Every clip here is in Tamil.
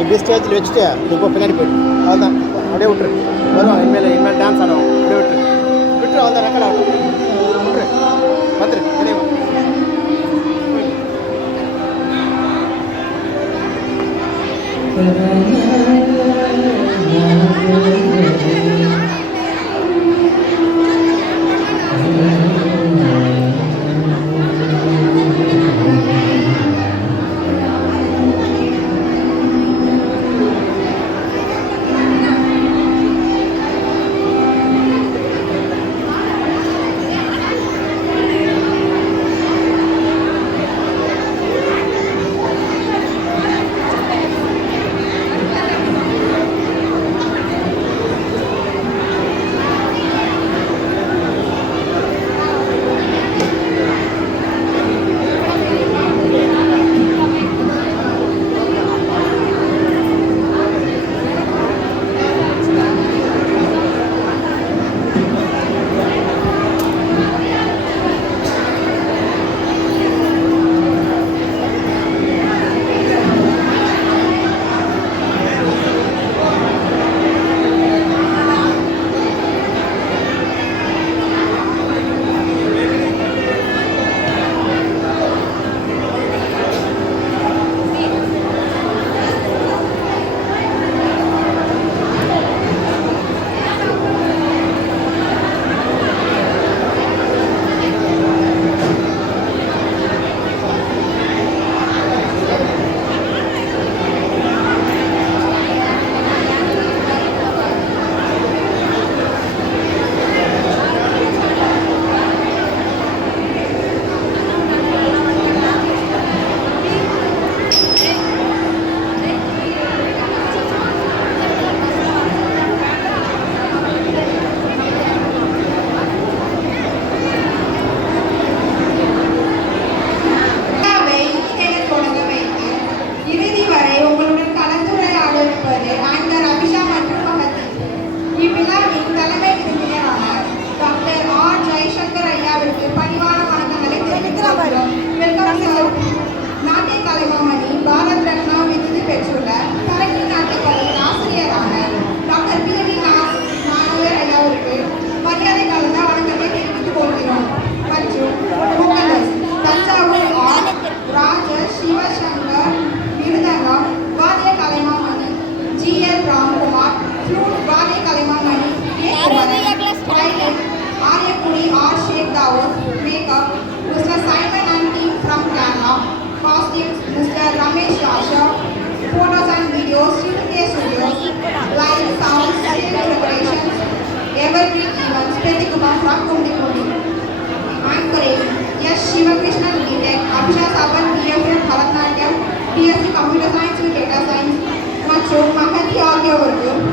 இப்படி ஸ்டேஜில் வச்சுட்டு இப்போ பின்னாடி போய்ட்டு அதுதான் அப்படியே விட்டுரு வருவான் இனிமேல் டான்ஸ் ஆடுவோம் அப்படியே விட்டுரு அவள் தான் ரெக்கார்ட் ஆகும் விட்டுரு வந்துரு தெரியவா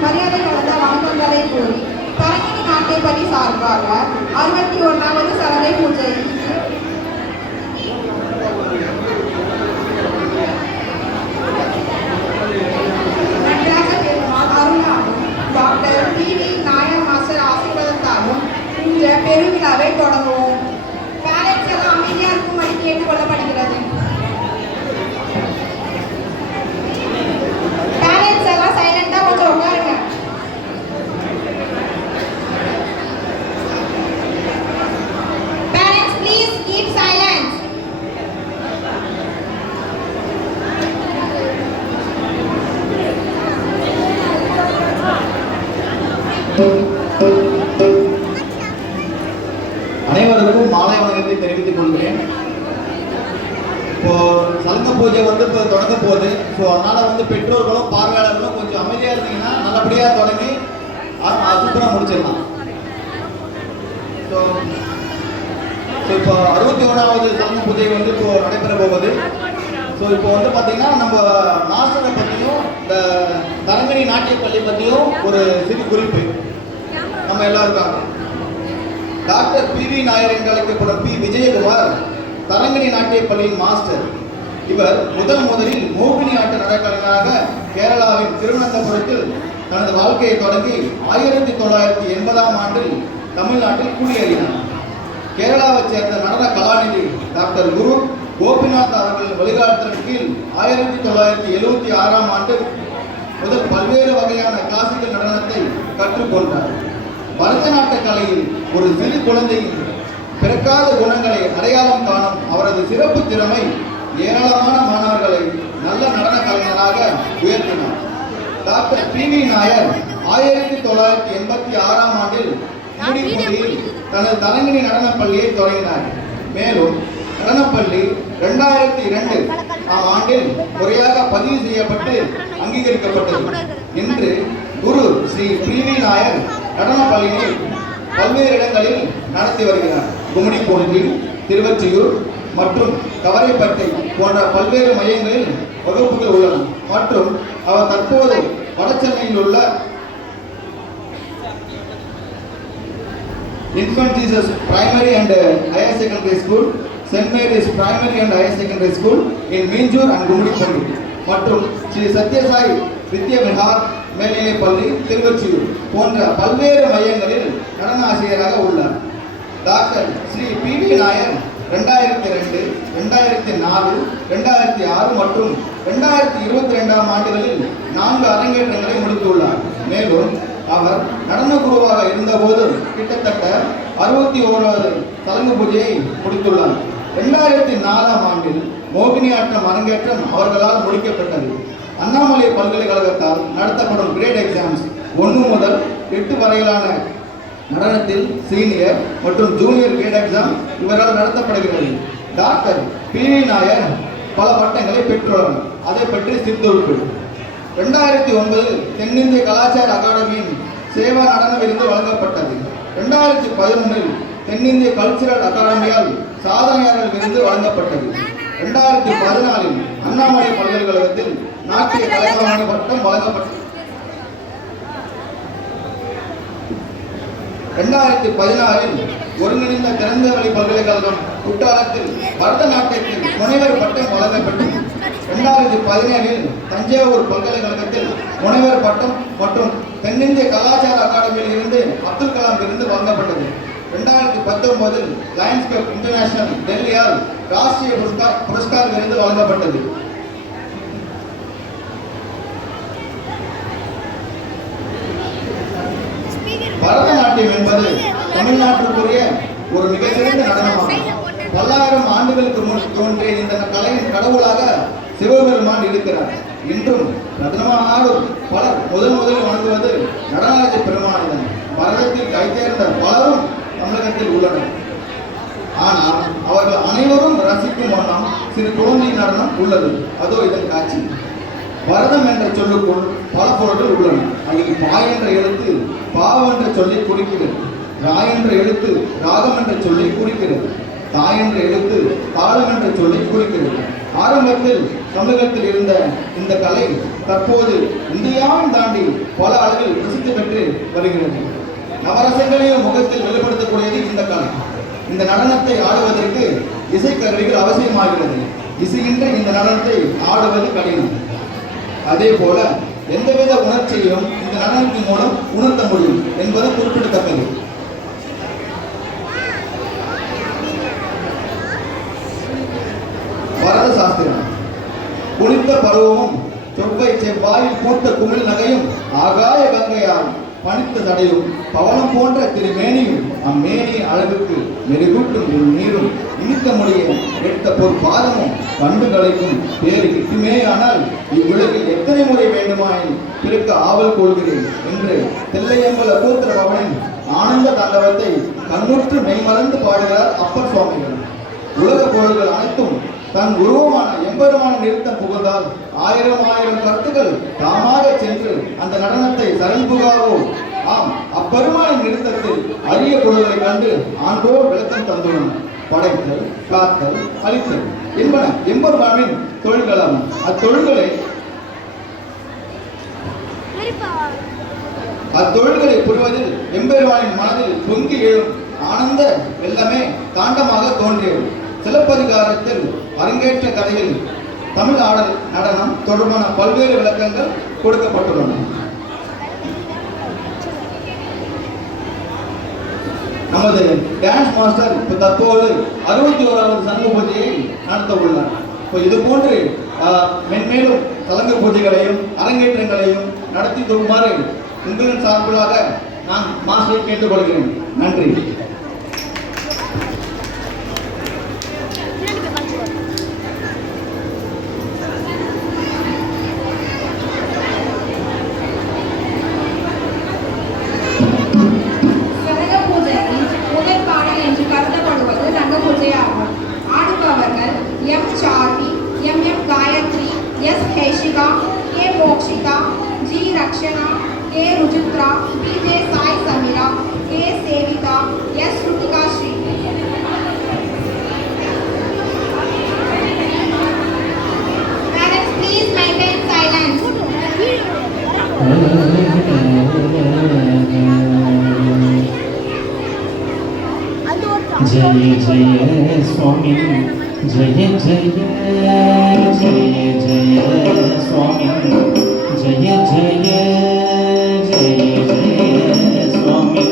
மரியாதை கலந்த வணக்கங்களை கூறி தரங்கிணி நாட்டைப்படி சார்பாக 61வது சலவை பூஜை ஸோ அதனால் வந்து பெற்றோர்களும் பார்வையாளர்களும் கொஞ்சம் அமைதியாக இருந்தீங்கன்னா நல்லபடியாக தொடங்கி சூப்பராக முடிச்சிடலாம். ஸோ இப்போ 61வது சமூக பூஜை வந்து இப்போ நடைபெற போகுது. ஸோ இப்போ வந்து பார்த்தீங்கன்னா நம்ம மாஸ்டரை பற்றியும் இந்த தரங்கணி நாட்டிய பள்ளி பற்றியும் ஒரு சிறு குறிப்பு நம்ம எல்லாருக்கும். Doctor PV. நாயர் என்று அழைக்கப்படும் பி. விஜயகுமார் தரங்கணி நாட்டிய பள்ளியின் மாஸ்டர். இவர் முதலில் மோகினி ஆட்ட நடக்கலைஞராக கேரளாவின் திருவனந்தபுரத்தில் தனது வாழ்க்கையை தொடங்கி 1980ஆம் ஆண்டில் தமிழ்நாட்டில் குடியேறினார். கேரளாவைச் சேர்ந்த நடன கலாநிதி டாக்டர் குரு கோபிநாத் அவர்களின் வழிகாட்டுதலின் கீழ் 1976ஆம் ஆண்டு முதல் பல்வேறு வகையான கிளாசிக்கல் நடனத்தை கற்றுக்கொண்டார். பரதநாட்டிய கலையில் ஒரு சிறு குழந்தையின் பிறக்காத குணங்களை அடையாளம் காணும் அவரது சிறப்பு திறமை ஏராளமான மாணவர்களை நல்ல நடன கலைஞராக உயர்த்தினார். Doctor PV. நாயர் 1986ஆம் ஆண்டில் மூடிப்பள்ளியில் தனது தரங்கணி நடனப் பள்ளியை தொடங்கினார். மேலும் நடனப்பள்ளி 2002 ஆம் ஆண்டில் முறையாக பதிவு செய்யப்பட்டு அங்கீகரிக்கப்பட்டது. இன்று குரு ஸ்ரீ பி.வி. நாயர் நடன பள்ளியை பல்வேறு இடங்களில் நடத்தி வருகிறார். கும்மிடிப்பூண்டி, திருவொற்றியூர் மற்றும் கவரைப்பட்டை போன்ற பல்வேறு மையங்களில் வகுப்புகள் உள்ளன. மற்றும் அவர் தற்போது வடசென்னையில் உள்ள Infant Jesus Primary and Higher Secondary School, St. Mary's Primary and Higher Secondary School in Minjur and Gummidipoondi மற்றும் ஸ்ரீ சத்யசாய் வித்யா விஹார் மேல்நிலைப் பள்ளி திருவொற்றியூர் போன்ற பல்வேறு மையங்களில் நடன ஆசிரியராக உள்ளார். Doctor Sri PV. நாயர் 2002, 2004, 2006 மற்றும் 2022ஆம் ஆண்டுகளில் 4 அரங்கேற்றங்களை முடித்துள்ளார். மேலும் அவர் நடன குருவாக இருந்தபோது கிட்டத்தட்ட 61வது சலங்கு பூஜையை முடித்துள்ளார். 2004ஆம் ஆண்டில் மோகினியாட்டம் அரங்கேற்றம் அவர்களால் முடிக்கப்பட்டது. அண்ணாமலை பல்கலைக்கழகத்தால் நடத்தப்படும் கிரேட் எக்ஸாம்ஸ் 1 முதல் 8 வரையிலான நடனத்தில் சீனியர் மற்றும் ஜூனியர் கிரேட் எக்ஸாம் இவரால் நடத்தப்படுகிறது. Doctor PV. நாயர் பல பட்டங்களை பெற்றுள்ளார். அதை பற்றி சித்தொகுப்பு. 2009 தென்னிந்திய கலாச்சார அகாடமியின் சேவா நடன விருது வழங்கப்பட்டது. 2011 தென்னிந்திய கல்ச்சுரல் அகாடமியால் சாதனையாளர் விருது வழங்கப்பட்டது. 2014 அண்ணாமலை பல்கலைக்கழகத்தில் நாட்டிய கலைஞரான பட்டம் வழங்கப்பட்டது. 2016 ஒருங்கிணைந்த திறந்தவெளி பல்கலைக்கழகம் குற்றாலத்தில் பரதநாட்டியத்தில் முனைவர் பட்டம் வழங்கப்பட்டது. 2017 தஞ்சாவூர் பல்கலைக்கழகத்தில் முனைவர் பட்டம் மற்றும் தென்னிந்திய கலாச்சார அகாடமியில் இருந்து அப்துல் கலாம் விருது வழங்கப்பட்டது. 2019 லயன்ஸ் கிளப் இன்டர்நேஷனல் டெல்லியால் ராஷ்டிரிய புரஸ்கார் விருது வழங்கப்பட்டது. பரதநாட்டியம் என்பது தமிழ்நாட்டிற்குரிய ஒரு மிகச்சிறந்த நடனமாகும். பல்லாயிரம் ஆண்டுகளுக்கு முன் தோன்றிய இந்த கலையின் கடவுளாக சிவபெருமான் இருக்கிறார். இன்றும் நடனமாடும் பலர் முதலில் வணங்குவது நடனராஜ பெருமானிடம். பரதத்தில் கைதேர்ந்த பலரும் தமிழகத்தில் உள்ளனர். ஆனால் அவர்கள் அனைவரும் ரசிக்கும் வண்ணம் சிறு குழந்தை நடனம் உள்ளது. அதோ இதன் காட்சி. பரதம் என்ற சொல்லுக்குள் பல பொருட்கள் உள்ளன. அதில் பாய் என்ற எழுத்து பாவென்ற சொல்லை குறிக்கிறது. ராய் என்ற எழுத்து ராகம் என்ற சொல்லை குறிக்கிறது. தாய் என்ற எழுத்து தாளம் என்ற சொல்லை குறிக்கிறது. ஆரம்பத்தில் தமிழகத்தில் இருந்த இந்த கலை தற்போது இந்தியாவும் தாண்டி பல அளவில் பிரசித்தி பெற்று வருகிறது. நவரசங்களையும் முகத்தில் வெளிப்படுத்தக்கூடியது இந்த கலை. இந்த நடனத்தை ஆடுவதற்கு இசைக்கருவிகள் அவசியமாகிறது. இசையின்றி இந்த நடனத்தை ஆடுவது கடினம். அதே போல எந்தவித உணர்ச்சியையும் இந்த நடனத்தின் மூலம் உணர்த்த முடியும் என்பது குறிப்பிடத்தக்கது. பரத சாஸ்திரம். குளித்த பருவமும் சொற்கை செவ்வாயில் பூத்த குமிழ் நகையும் ஆகாய கங்கையால் பனித்த தடையும் பவனம் போன்ற திருமேனியும் அம்மேனியின் அளவுக்கு மெருகூட்டும் ஒரு நீரும் இனித்த முடிய எடுத்த பொற் பாதமும் கண்டு கலைக்கும் பேரு கிட்டுமே. ஆனால் இவ்வுலகில் எத்தனை முறை வேண்டுமாயின் பிறக்க ஆவல் கொள்கிறேன் என்று தில்லையம்பல கூத்திர பவனின் ஆனந்த தாண்டவத்தை கண்ணுற்று மெய்மறந்து பாடுகிறார் அப்பர் சுவாமிகள். உலக பொருள்கள் அனைத்தும் தன் உருவமான எம்பெருமான நிறுத்தம் புகுந்தால் ஆயிரம் ஆயிரம் கருத்துக்கள் தாமாக சென்று அந்த நடனத்தை சரண்புகாவோ ஆம் அப்பெருமானின் நிறுத்தத்தில் அரிய பொருள்களை கண்டு ஆண்டோர் விளக்கம் தந்துள்ளன. படைத்தல், காத்தல், அழித்தல் என்பன எம்பெருமானின் தொழில்களாகும். அத்தொழில்களை புரிவதில் எம்பெருமானின் மனதில் பொங்கி எழும் ஆனந்த வெள்ளமே காண்டமாக தோன்றியது. சிலப்பதிகாரத்தில் அரங்கேற்ற கதையில் தமிழ் ஆடல் நடனம் தொடர்பான பல்வேறு விளக்கங்கள் கொடுக்கப்பட்டுள்ளன. நமது டான்ஸ் மாஸ்டர் இப்போ தற்போது 61வது சங்கு பூஜையை நடத்த உள்ளார். இப்போ இது போன்று மென்மேலும் சலங்கு பூஜைகளையும் அரங்கேற்றங்களையும் நடத்தி தருமாறு உங்களின் சார்பிலாக நான் மாஸ்டரை கேட்டுக்கொள்கிறேன். நன்றி. जय जय स्वामी जय जय जय जय स्वामी जय जय जय जय स्वामी जय जय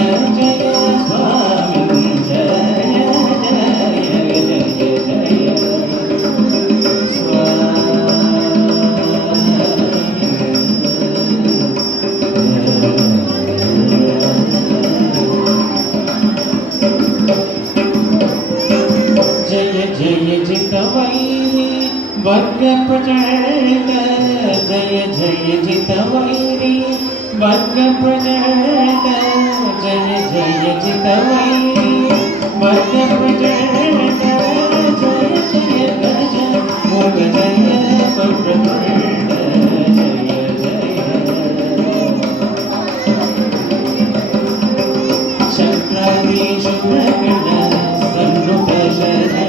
जय जय स्वामी जय वर्ग प्रचंड जय जय जितवैरी वर्ग प्रचंड जय जय जितवैरी वर्ग प्रचंड जय जय गज मुग जय प्रचंड जय जय शक्रादी शुक्रगण सन्नुत शरण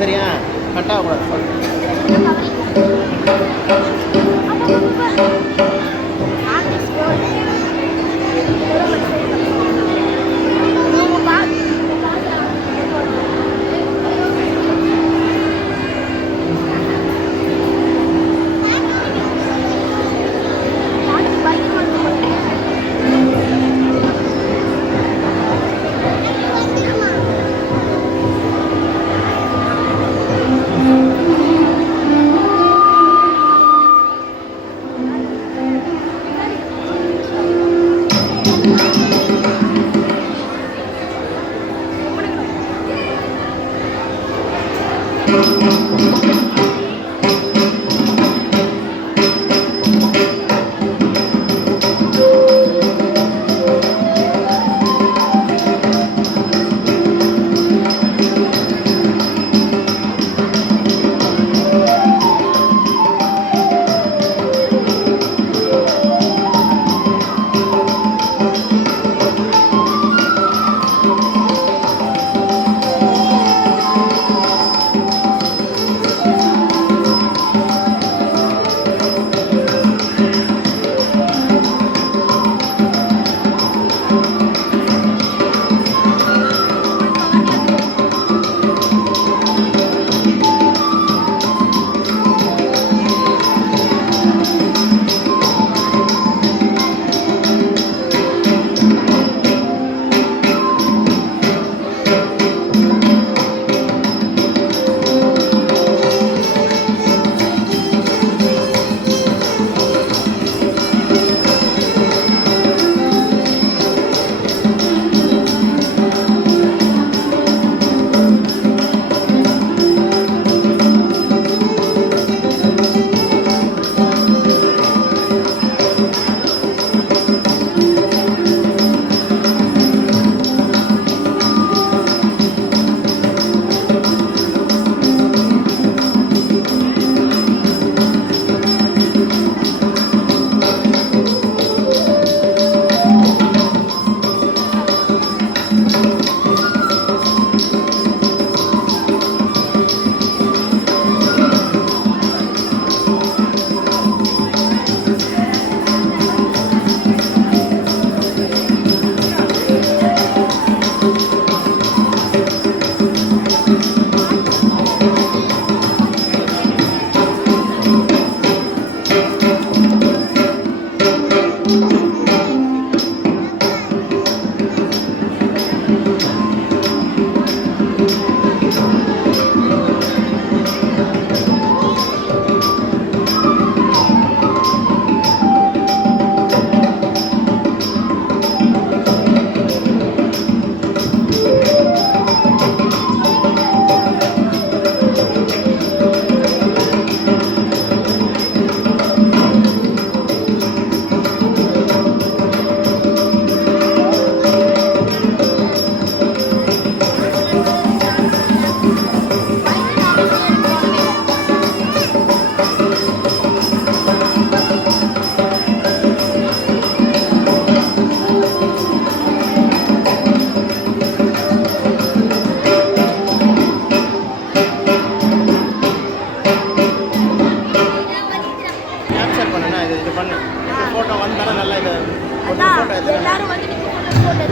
சரியா கட்டாகக்கூடாது சொல்லு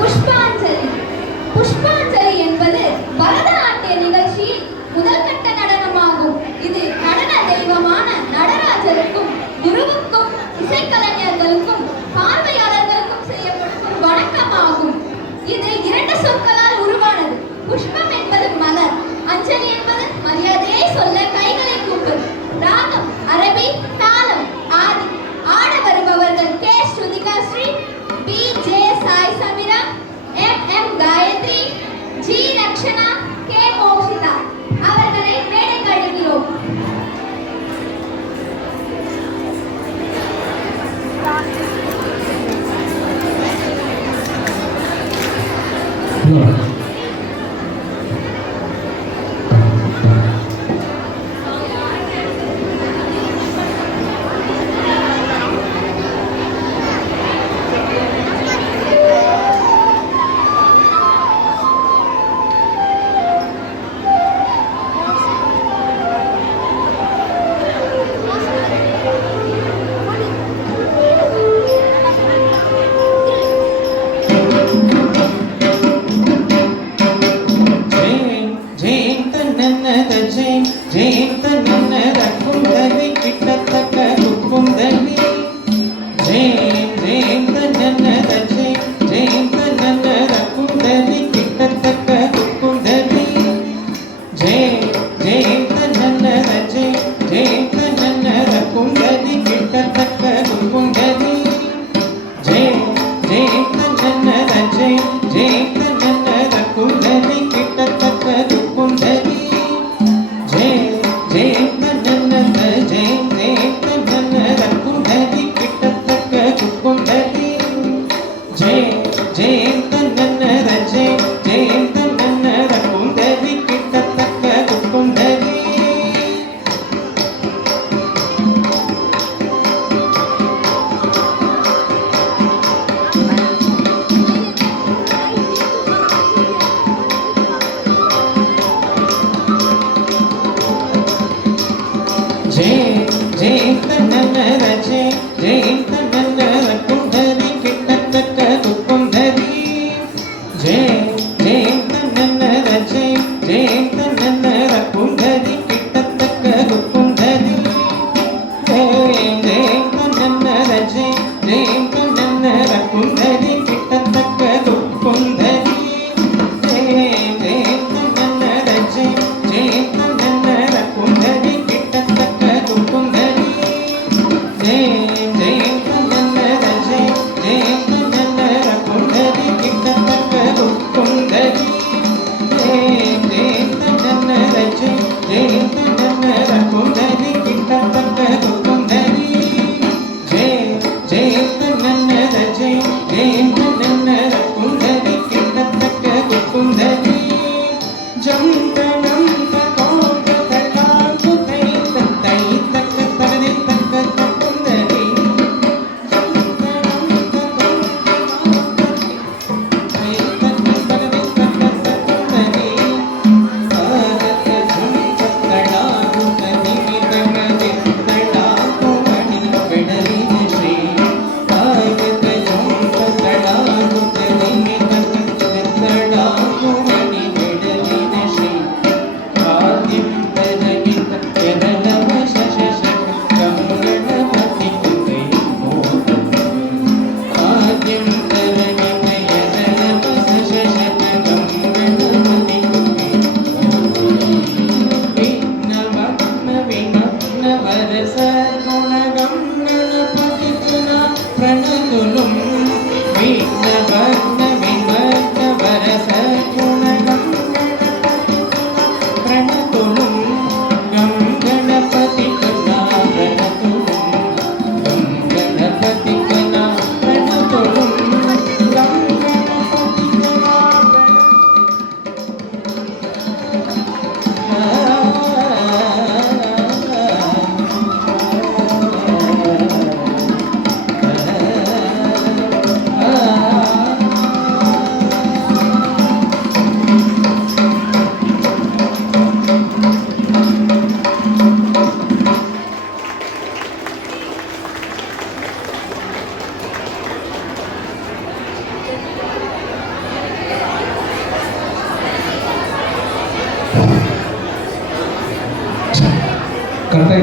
புஷ்பாஞ்சலி. புஷ்பாஞ்சலி என்பது பரதநாட்டிய நிகழ்ச்சியில் முதல்கட்ட நடனமாகும். இது நடன தெய்வமான நடராஜருக்கும் குருவுக்கும் இசைக்கலைஞர்களுக்கும் பார்வையாளர்களுக்கும் செய்யப்படும் வணக்கமாகும். இது 2 சொற்களால் உருவானது. புஷ்பம் என்பது மலர், அஞ்சலி என்பது மரியாதையை சொல்ல கைகளை கூப்பது. ராகம் அரபி, தாளம் ஆதி. ஆட வருபவர்கள் K. Shruthika Sri, P. J. Sai Samira, M. Gayathri, G. Rakshana, K. Moshitha. அவர்களை மேடைக்கு அழைக்கிறோம்.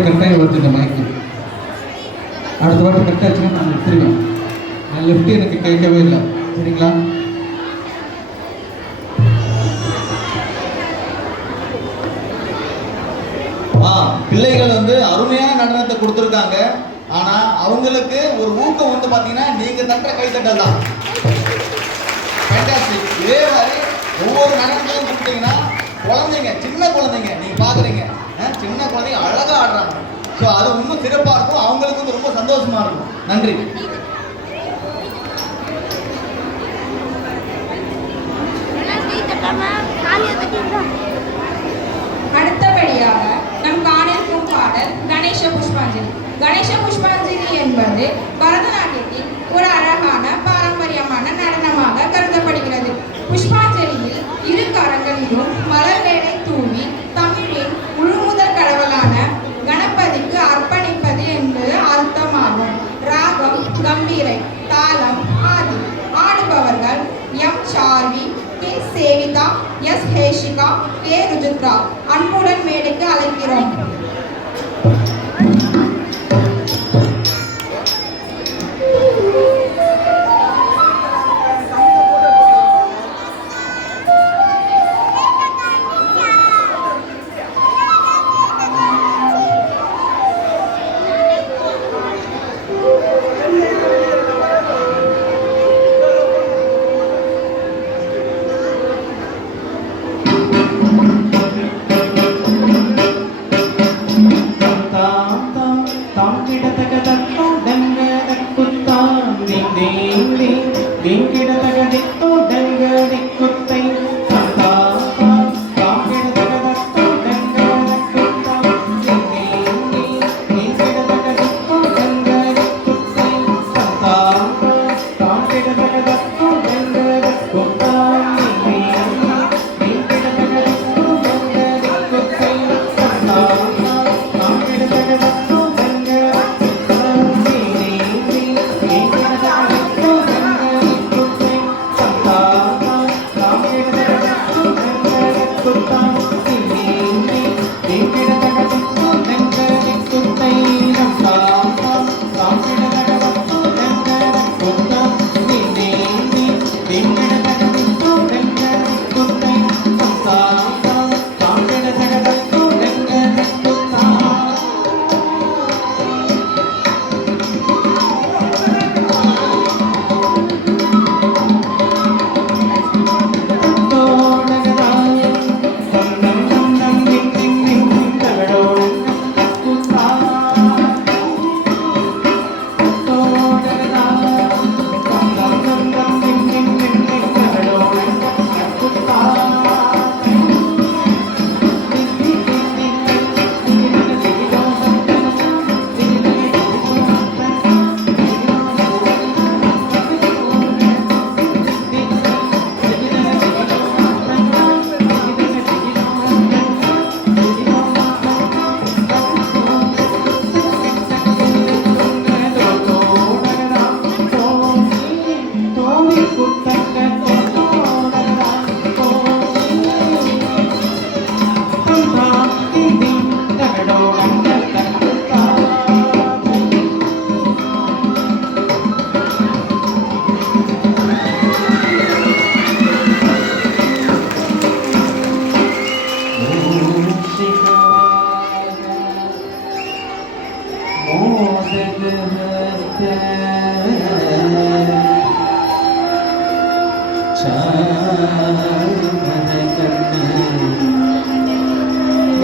கரெக்டாக வருது இந்த மைக்கு. அடுத்த வாட்டி கரெக்டாக ஆச்சுன்னா நான் எடுத்துருவேன். நான் லெஃப்ட் எனக்கு கேட்கவே இல்லை, சரிங்களா? பிள்ளைகள் வந்து அருமையான நடனத்தை கொடுத்துருக்காங்க. ஆனா அவங்களுக்கு ஒரு ஊக்கம் வந்து பாத்தீங்கன்னா நீங்க தட்டுற கைத்தட்டல் தான். இதே மாதிரி ஒவ்வொரு நடனத்தையும் கொடுத்தீங்கன்னா குழந்தைங்க, சின்ன குழந்தைங்க நீங்க பாக்குறீங்க, சின்ன குழந்தைங்க அழகா ஆடுறாங்க. ஸோ அது இன்னும் சிறப்பா இருக்கும், அவங்களுக்கு வந்து ரொம்ப சந்தோஷமா இருக்கும். நன்றி. அடுத்தபடியாக நம் காணிருக்கும் பாடல் கணேச புஷ்பாஞ்சலி. கணேச புஷ்பாஞ்சலி என்பது பரதநாட்டியத்தின் ஒரு அழகான பாரம்பரியமான நடனமாக கருதப்படுகிறது. புஷ்பாஞ்சலியில் இரு கரங்களிலும் மலர் வேலை தூவி தமிழின் முழுமுதல் கடவுளான கணபதிக்கு அர்ப்பணிப்பது என்பது அர்த்தமாகும். ராகம் கம்பீரை, தாளம் ஆதி. ஆடுபவர்கள் M Sarvi, K Sevitha, S Heshika, K Rujuthra. அன்புடன் மேடைக்கு அழைக்கிறோம்.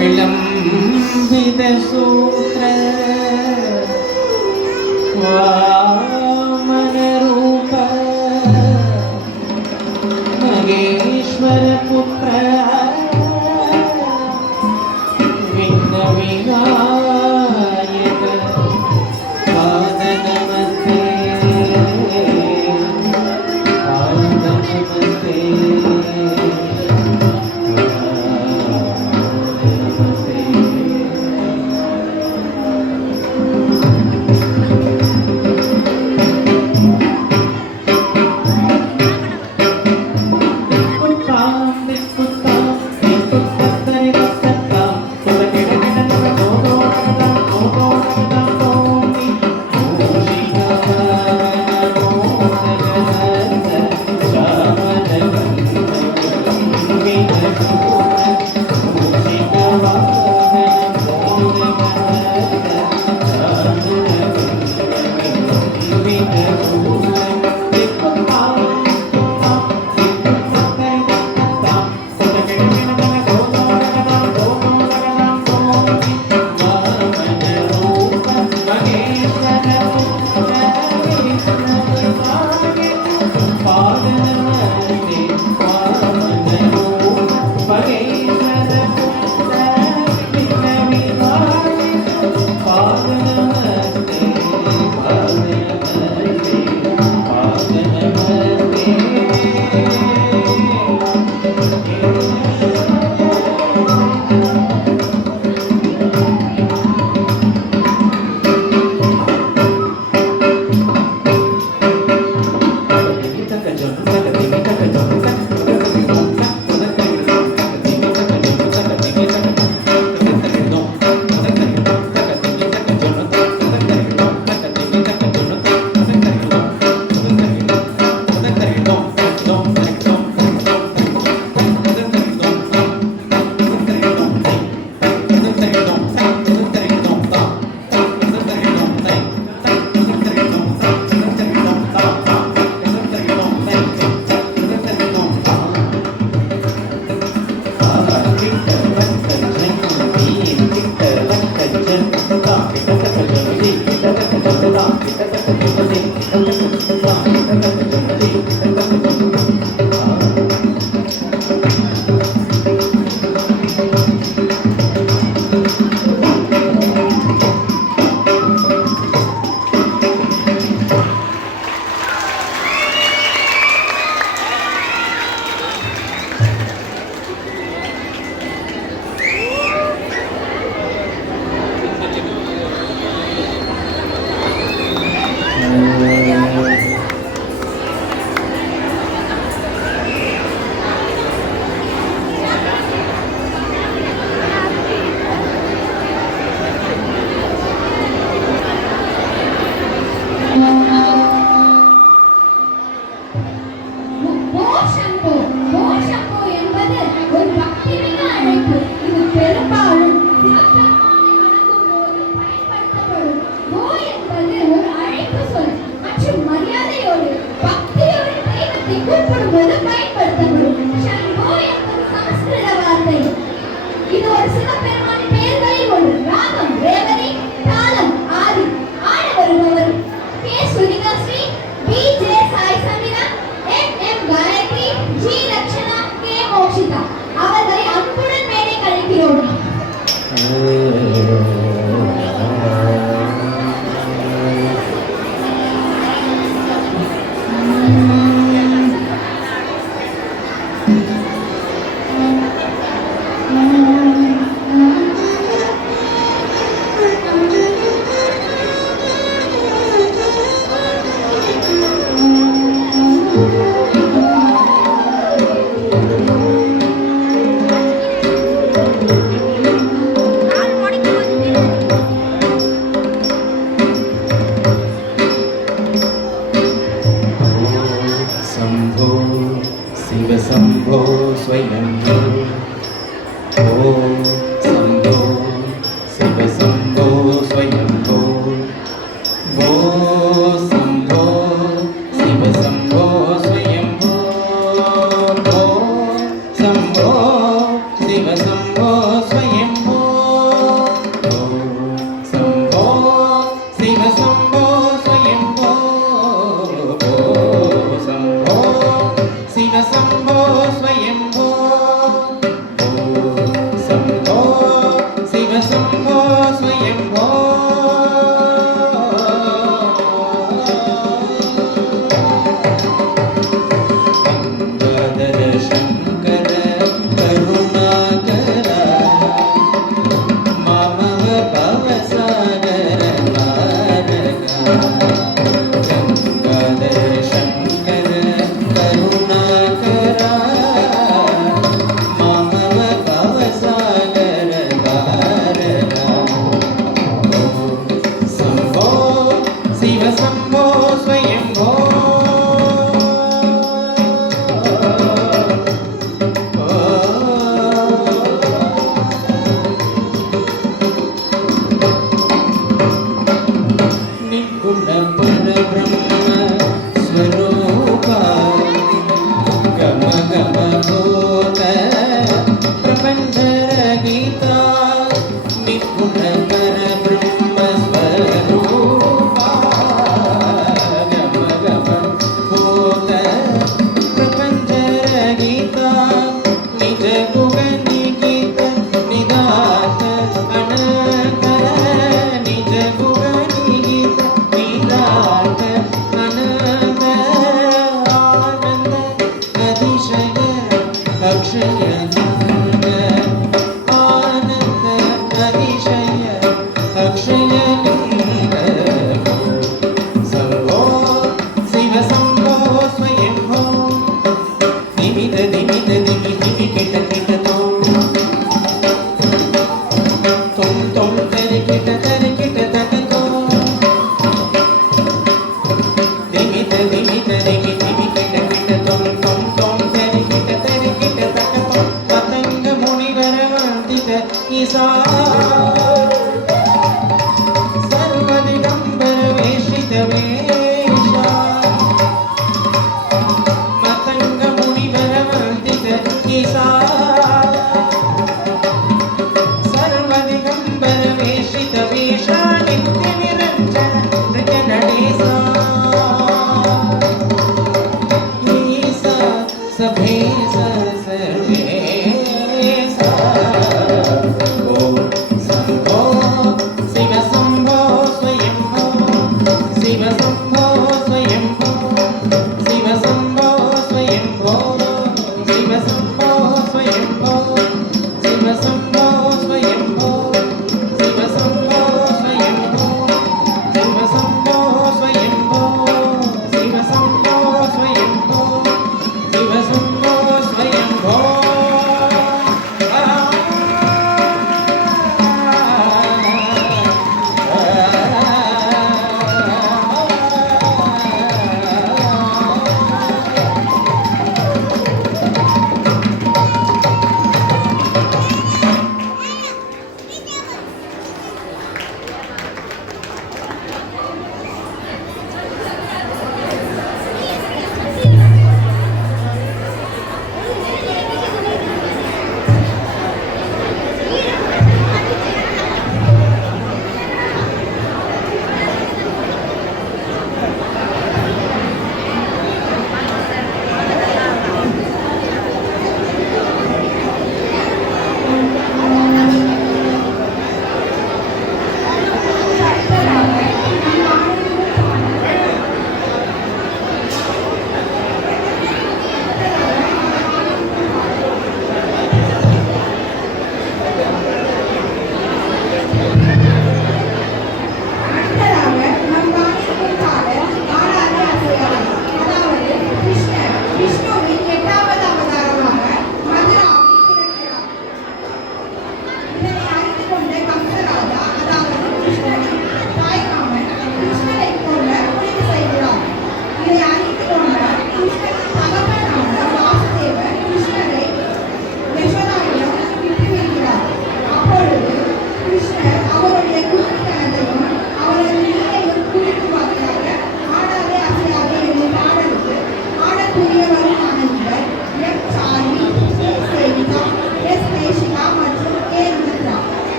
विलंबित सूत्र वामन रूप महेश्वर पुत्र विघ्न विनायक पाद नमस्ते पाद नमस्ते No. Shiva Sambho Swayambho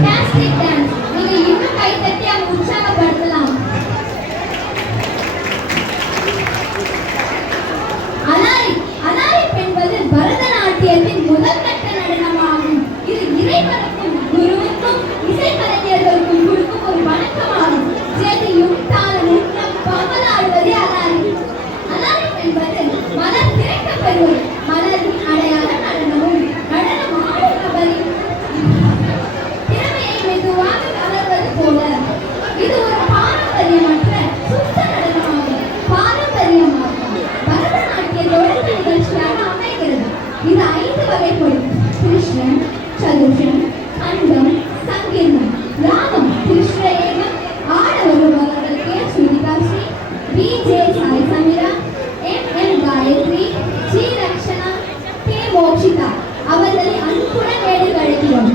fantastic dance. நீங்க இன்னும் கை தட்டி அவங்க உற்சாகப்படுத்தலாம். அலாரிப் என்பது பரதநாட்டியத்தின் முதல் கட்ட நடனமாகும். இது இறைவனுக்கும் குருவுக்கும் இசைக்கலைஞர்களுக்கும் கொடுக்கும் ஒரு வணக்கமாகும். ஜதியும் தாளமும் பகலாடுவதே அலாரிப். அலாரிப் என்பது மலர் திரைக்கப் பெறுவது. மலரின் அடையாள நடனமும் நடனம் ஆடும் நபரின் திறமையை மெதுவாக கலர்வது போல. இது ஒரு பாரம்பரியமற்ற சுத்த நடனமாகும். பாரம்பரியமாகும் பரதநாட்டிய தொடக்க நிகழ்ச்சியாக அமைகிறது. இது 5 வகைப்படும். கிருஷ்ணன், சதுஷன், அண்டம், சங்கீர்ணம். ராகம் கிருஷ்ண ஏகம். ஆட வருபவர்கள் K. Shruthika Sri, P. J. Sai Sameera, M. Gayathri, G. Rakshana, K. Mokshitha. அவர்களை அன்புடன் மேடைக்கு அழைக்கிறோம்.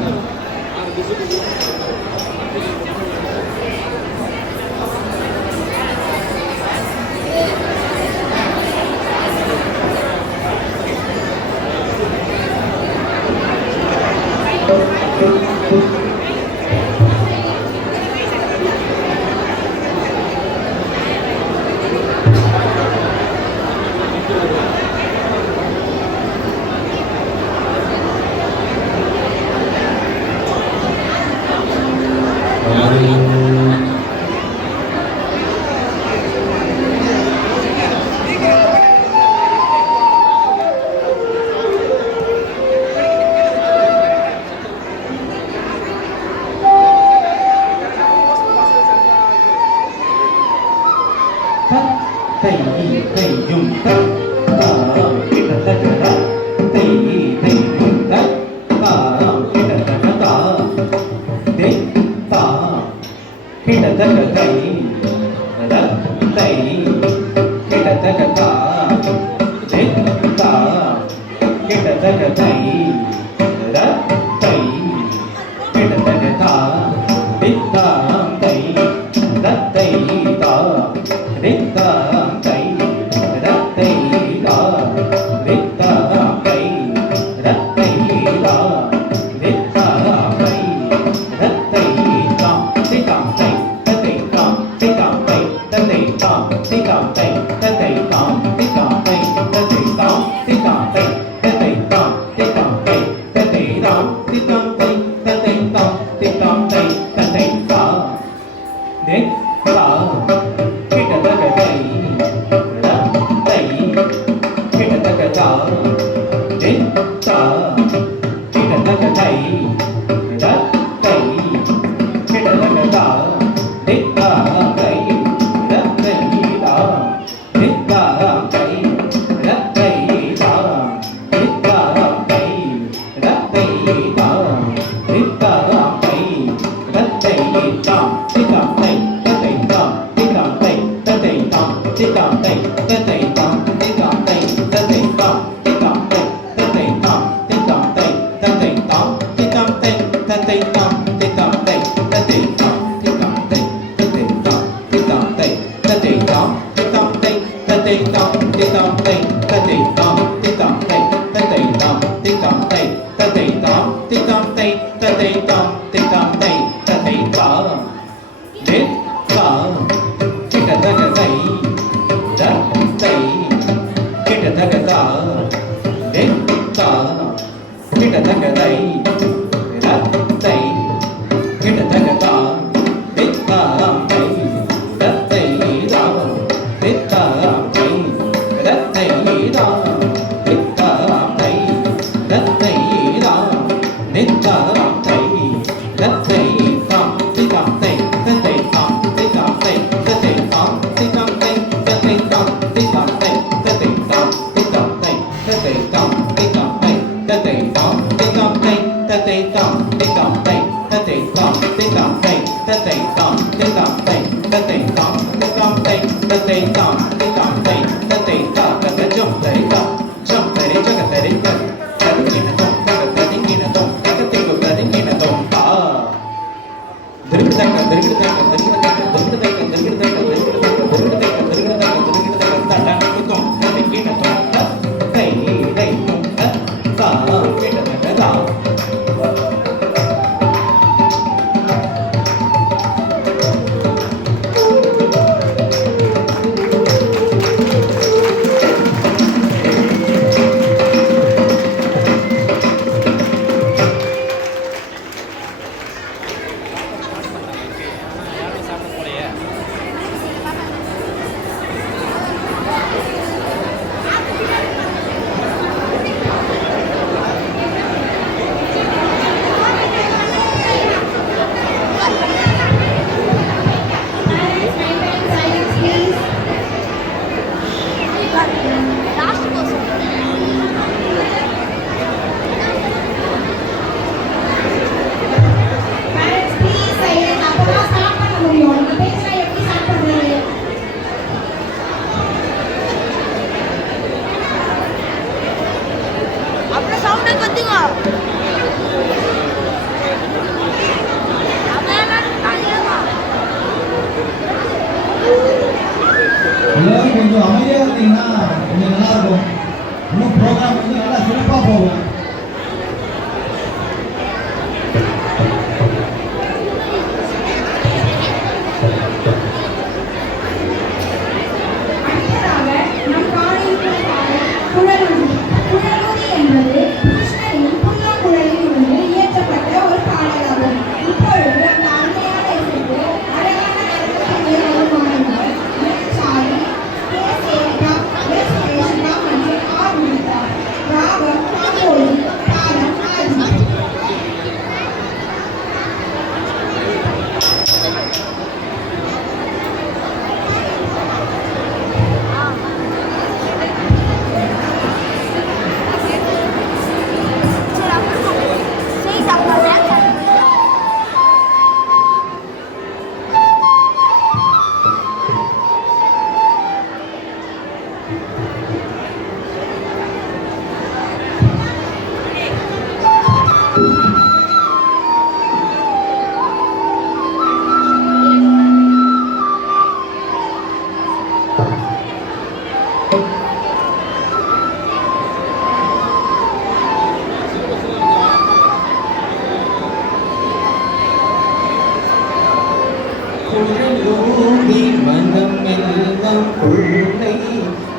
குழலூதி மனம் எல்லாம் கொள்ளை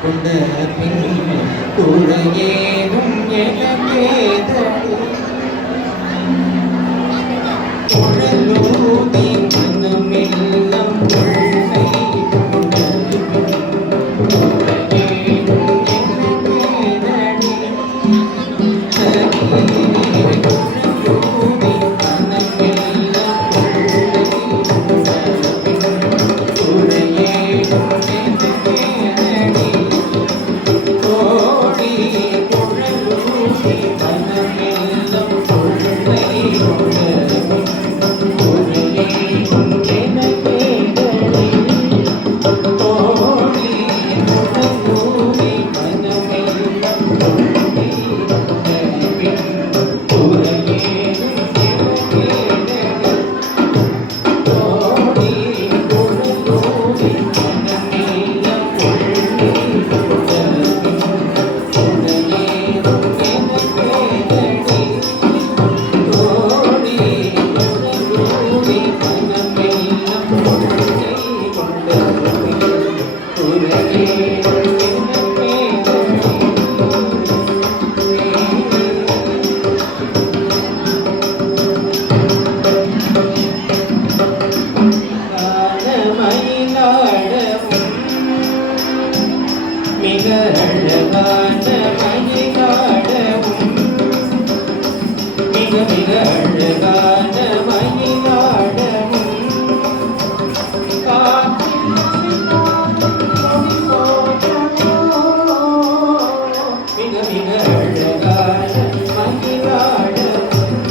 கொண்ட பின் குறையேதும் எனக்கேதடி குழலூதி மனம் எல்லாம் கொள்ளை கொண்ட பின் குறையேதும் எனக்கேதடி குழலூதி மனம் எல்லாம் மிக அழகான மயிலாடவும் மிக மிக அழகான மயிலாடவும் மிக மிக அழகான மயிலாடவும்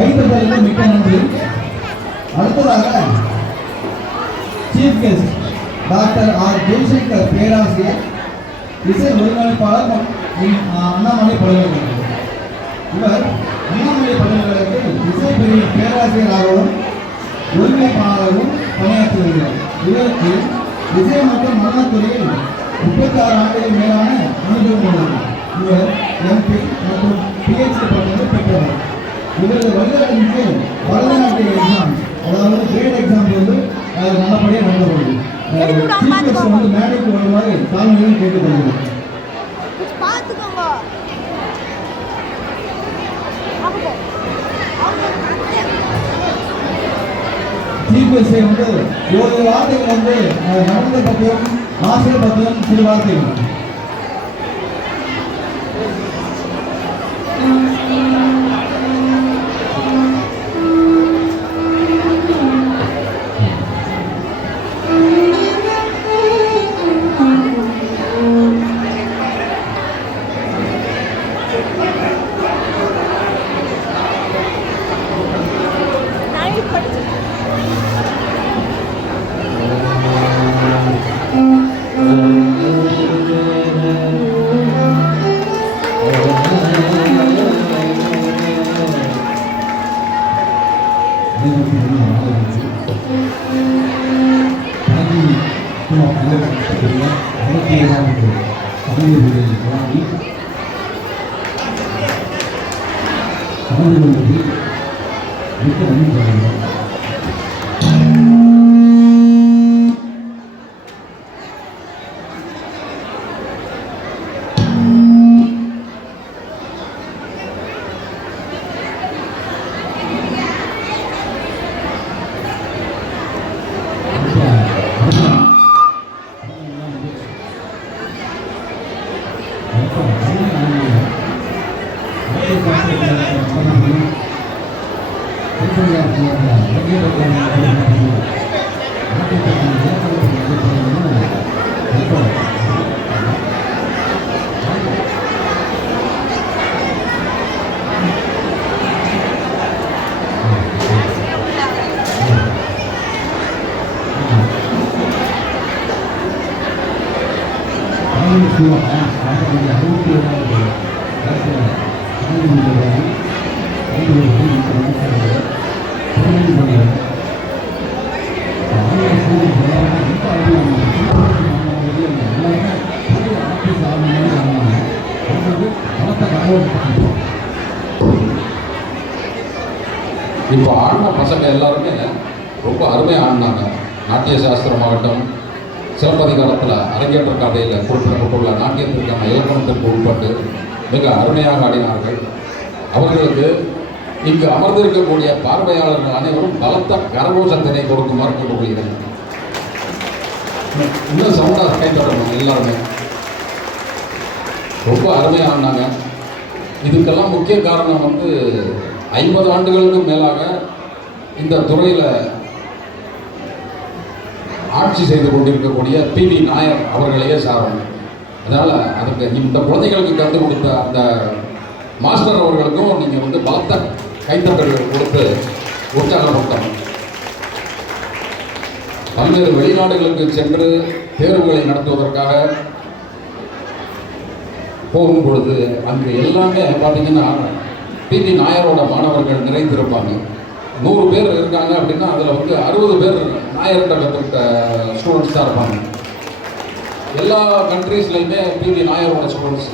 கைத்தட்டலுக்கு மிக்க நன்றி. அடுத்ததாக chief guest doctor R Jaishankar பேராசிரியர், இசை ஒருங்கிணைப்பாளர் அண்ணாமலை பல்கலைக்கழகம். இவர் அண்ணாமலை பல்கலைக்கழகத்தில் இசை பிரிவின் பேராசிரியராகவும் ஒருங்கிணைப்பாளராகவும் பணியாற்றி வருகிறார். இவருக்கு இசை மற்றும் நடனத்துறையில் 36 ஆண்டுகள் மேலான அனுபவம் உள்ளது. இவர் MP மற்றும் PhD பட்டங்கள் பெற்றவர். இவரது வழிகாட்டின் கீழ் பரதநாட்டிய எக்ஸாம், அதாவது கிரேட் எக்ஸாம் வந்து நல்லபடியாக நடந்தது. சீஃப் கெஸ்ட் வந்து மேடைக்கு வருமாறு தாழ்மையுடன் கேட்டுக்கொள்கிறேன். பார்த்துக்கோங்க. சீஃப் கெஸ்ட் வந்து ஒரு வார்த்தைகள் வந்து நடந்த பற்றியும் ஆசிரியர் பற்றியும் சில வார்த்தைகள். இப்போ ஆடின பசங்க எல்லாருமே ரொம்ப அருமையாக ஆடினாங்க. நாட்டிய சாஸ்திரமாகட்டும், சிலப்பதிகாரத்தில் அரங்கேற்ற கதையில் குறிப்பிடப்பட்டுள்ள நாட்டியத்திற்கான இலக்கணத்திற்கு உட்பட்டு மிக அருமையாக ஆடினார்கள். அவர்களுக்கு இங்கு அமர்ந்திருக்கக்கூடிய பார்வையாளர்கள் அனைவரும் பலத்த கரகோஷத்தினை கொடுக்குமாறு கேட்டுக்கொள்கிறேன். இன்னும் சவுண்டாக கைத்தட்டணும் எல்லாருமே. ரொம்ப அருமையாக ஆடினாங்க. இதுக்கெல்லாம் முக்கிய காரணம் வந்து 50 ஆண்டுகளுக்கும் மேலாக இந்த துறையில் ஆட்சி செய்து கொண்டிருக்கக்கூடிய PV நாயர் அவர்களையே சாரணும். அதனால் அதுக்கு இந்த குழந்தைகளுக்கு கற்றுக் கொடுத்த அந்த மாஸ்டர் அவர்களுக்கும் நீங்கள் வந்து பலத்த கைத்தட்டல்கள் கொடுத்து உற்சாகப்படுத்தணும். பல்வேறு வெளிநாடுகளுக்கு சென்று தேர்வுகளை நடத்துவதற்காக போகும் பொழுது அங்கு எல்லாமே பார்த்தீங்கன்னா PV நாயரோட மாணவர்கள் நிறைந்திருப்பாங்க. 100 பேர் இருக்காங்க அப்படின்னா அதில் வந்து 60 பேர் நாயர்கிட்ட கற்றுக்கிட்ட ஸ்டூடெண்ட்ஸ் தான் இருப்பாங்க. எல்லா கண்ட்ரீஸ்லையுமே PV நாயரோட ஸ்டூடெண்ட்ஸ்.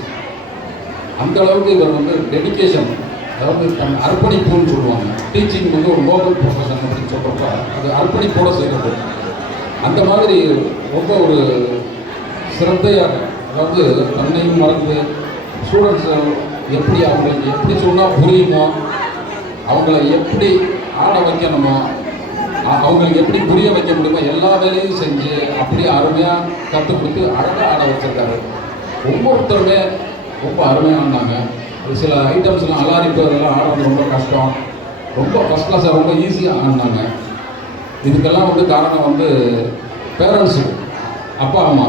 அந்த அளவுக்கு இவர் வந்து டெடிக்கேஷன், அதாவது தன் அர்ப்பணிப்புன்னு சொல்லுவாங்க. டீச்சிங் வந்து ஒரு நோபல் ப்ரொஃபஷன் அப்படின்னு சொல்கிறப்ப அது அர்ப்பணிப்போடு செய்கிறது. அந்த மாதிரி ரொம்ப ஒரு சிரத்தையாக, அதாவது தன்னையும் மறந்து ஸ்டூடெண்ட்ஸை எப்படி அவங்களுக்கு எப்படி சொன்னால் புரியுமோ, அவங்கள எப்படி ஆட வைக்கணுமோ, அவங்களுக்கு எப்படி புரிய வைக்க முடியுமோ எல்லா வேலையும் செஞ்சு அப்படி அருமையாக கற்றுக் கொடுத்து அழகாக ஆட வச்சுருக்காரு. ஒவ்வொருத்தருமே ரொம்ப அருமையாக ஆடினாங்க. சில ஐட்டம்ஸ்லாம் அலாரிப்பு அதெல்லாம் ஆடுறது ரொம்ப கஷ்டம். ரொம்ப ஃபஸ்ட் கிளாஸாக ரொம்ப ஈஸியாக ஆடினாங்க. இதுக்கெல்லாம் வந்து காரணம் வந்து பேரண்ட்ஸு, அப்பா அம்மா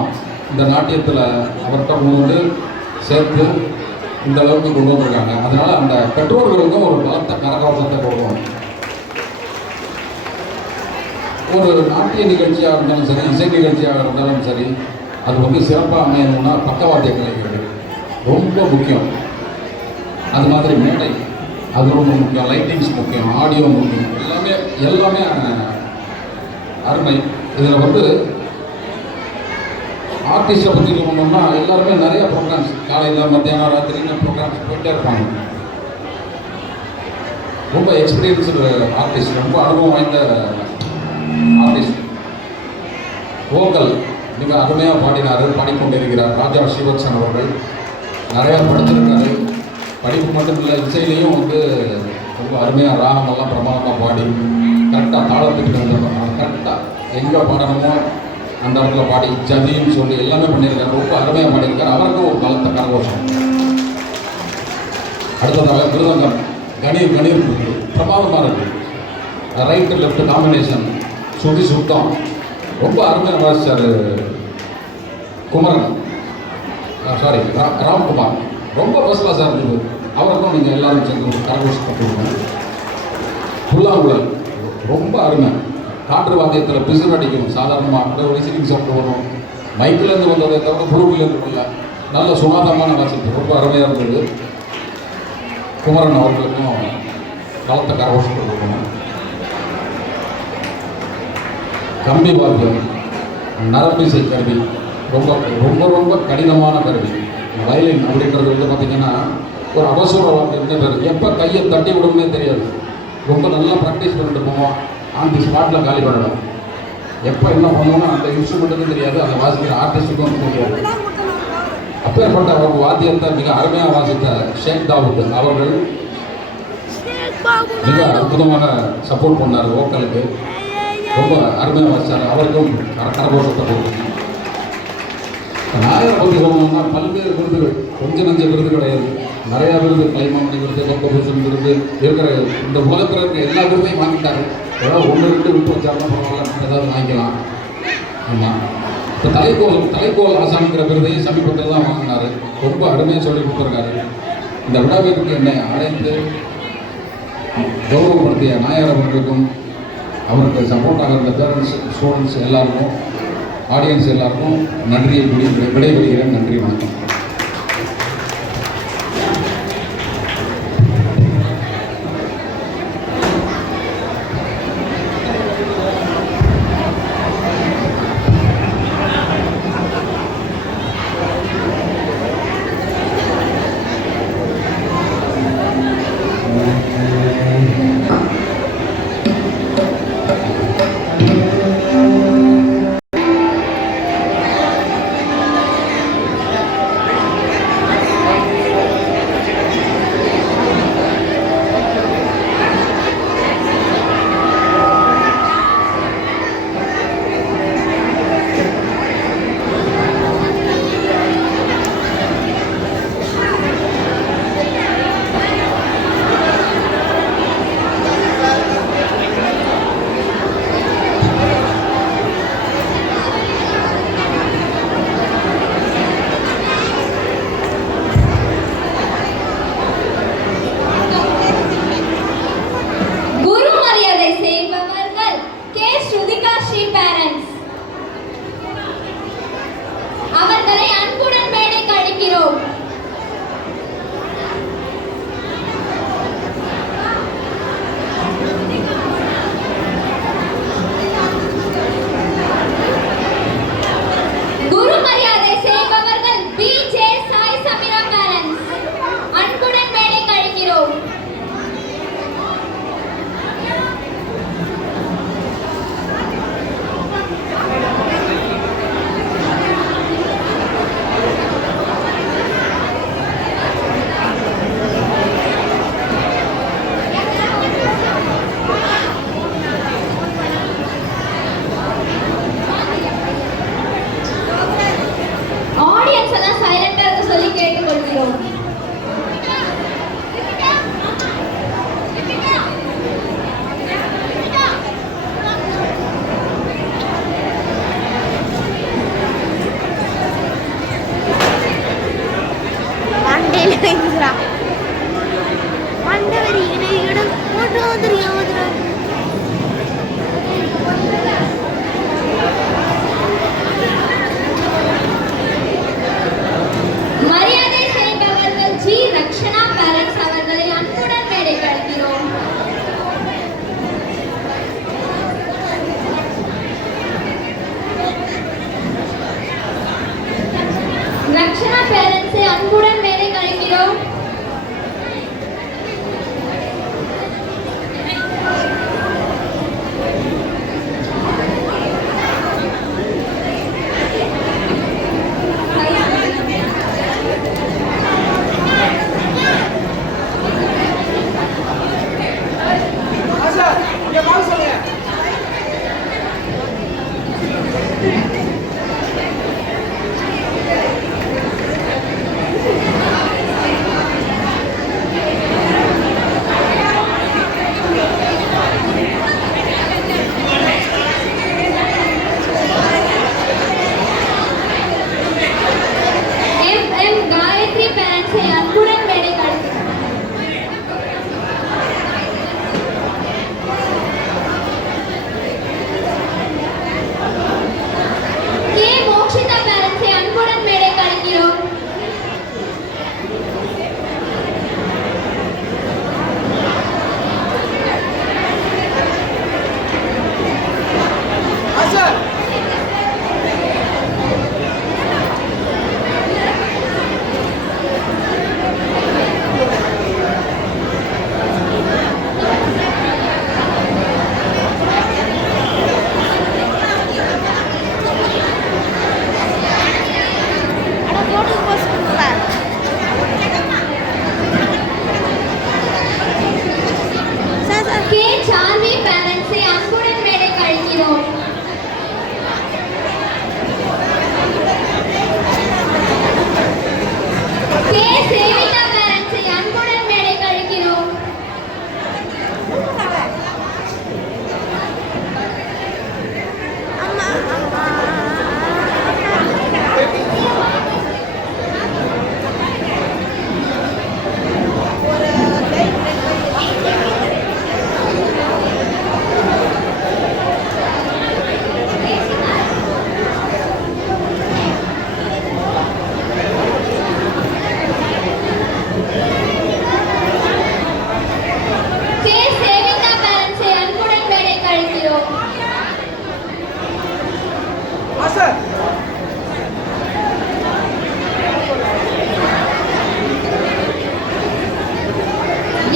இந்த நாட்டியத்தில் அவர்கிட்ட வந்து சேர்த்து இந்த அளவுக்கு கொண்டு வந்திருக்காங்க. அதனால அந்த பெற்றோர்களுக்கும் ஒரு பலத்த கரகோஷத்தை கொடுக்கணும். ஒரு நாட்டிய நிகழ்ச்சியாக இருந்தாலும் சரி, இசை நிகழ்ச்சியாக இருந்தாலும் சரி, அது வந்து சிறப்பாக அமையணும்னா பக்கவாத்திய கலைஞர்கள் ரொம்ப முக்கியம். அது மாதிரி மேடை அது ரொம்ப முக்கியம், லைட்டிங்ஸ் முக்கியம், ஆடியோ முக்கியம், எல்லாமே அருமை. இதில் வந்து ஆர்டிஸ்ட்டை பற்றி சொல்லணும்னா எல்லாருமே நிறைய ப்ரோக்ராம்ஸ் காலையில் மத்தியானம் ராத்திரின்னு ப்ரோக்ராம்ஸ் போயிட்டே இருப்பாங்க. ரொம்ப எக்ஸ்பீரியன்ஸ்டு ஆர்டிஸ்ட், ரொம்ப அனுபவம் வாய்ந்த ஆர்டிஸ்ட். வோக்கல் மிக அருமையாக பாடிக்கொண்டிருக்கிறார் ராஜா ஸ்ரீவத்சன் அவர்கள். நிறையா படிச்சிருக்காரு. படிப்பு மட்டும் இல்லை, இசையிலையும் வந்து ரொம்ப அருமையாக ராகமெல்லாம் பிரமாதமாக பாடி கரெக்டாக தாளத்துக்கு வந்துடணும், கரெக்டாக எங்கே பாடணுமோ அந்த இடத்துல பாடி ஜதின்னு சொல்லி எல்லாமே பண்ணியிருக்காரு. ரொம்ப அருமையாக பாடியிருக்காரு. அவருக்கும் ஒரு பலத்த கரகோஷம். அடுத்ததாக மிருதங்கம் கணீர் பிரமாதமாக இருக்குது. ரைட்டு லெஃப்ட் காம்பினேஷன் சுத்தம் ரொம்ப அருமையாக வாசித்தார் குமரன், சாரி ராம்குமார். ரொம்ப ஃபர்ஸ்ட் கிளாஸாக இருக்குது. அவருக்கும் நீங்கள் எல்லாரும் சேர்ந்து கரகோஷத்தை கொடுக்கணும். புல்லாங்குழல் ரொம்ப அருமை. காற்று வாத்தியத்தில் பிசுறு அடிக்கும். சாதாரணமாக அப்படியே விசிறிங் சவுண்டு வரும். மைக்கிலேருந்து வந்ததை தவிர புழுவிலேருந்து வரல. நல்ல சுனாதமான வாசிப்பு ரொம்ப அருமையாக இருந்தது. குமரன் அவர்களுக்கும் பலத்த கரகோஷத்தை கொடுக்கணும். கம்பி வாத்தியம் நரம்பிசை கருவி ரொம்ப ரொம்ப ரொம்ப கடினமான கருவி. வயலின் அப்படின்றது வந்து பார்த்திங்கன்னா ஒரு அவசர வாத்தியம்னே பேர். எப்போ கையை தட்டி விடும்னே தெரியாது. ரொம்ப நல்லா ப்ராக்டிஸ் பண்ணிட்டு போவோம். அந்த ஸ்பாட்டில் காலி பண்ணணும். எப்போ என்ன பண்ணணும்னா அந்த இன்ஸ்ட்ருமெண்ட்டுக்கும் தெரியாது, அந்த வாசிக்கிற ஆர்டிஸ்ட்டுக்கும் தெரியாது. அப்பேற்பட்ட ஒரு வாத்தியத்தை மிக அருமையாக வாசித்த ஷேக் தாவூத் அவர்கள் மிக அற்புதமாக சப்போர்ட் பண்ணார் வோக்கலுக்கு. ரொம்ப அருமையாக வாசித்தார். அவருக்கும் கரகோஷத்தை கொடுக்கணும். நாயரை பற்றி சொல்லணும்னா பல்வேறு விருதுகள், கொஞ்சம் நஞ்ச விருது கிடையாது. நிறையா விருது, கலைமாமணி விருது, பத்மபூஷன் விருது இருக்கிற இந்த உலகத்தில் இருக்க எல்லா விருதையும் வாங்கிட்டாரு. ஏதாவது 1-2 விட்டு வச்சாலும் பரவாயில்ல, ஏதாவது வாங்கிக்கலாம். ஆமாம். இப்போ தலைக்கோல் ஆசாமிக்கிற விருதையும் சமீபத்தில் தான் வாங்கினார். ரொம்ப அருமையாக சொல்லி கொடுத்துருக்காரு. இந்த விழாவிற்கு என்னை அழைத்து கௌரவப்படுத்திய நாயர் அவர்களுக்கும் அவருக்கு சப்போர்ட்டாக இருந்த பேரண்ட்ஸ், ஸ்டூடெண்ட்ஸ் எல்லாருக்கும், ஆடியன்ஸ் எல்லாருக்கும் நன்றியை விடைபெறுகிறேன். நன்றி, வணக்கம்.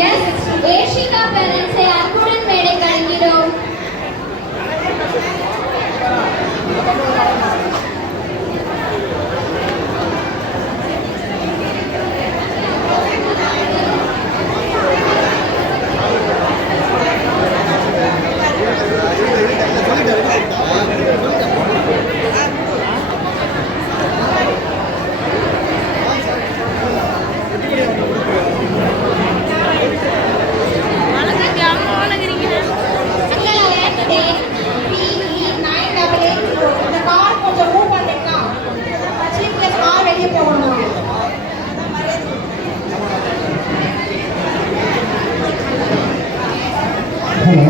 எஸ் ஏஷிகா பேரண்ட்ஸை அன்புடன் மேடை கழிக்கிறோம். Hello.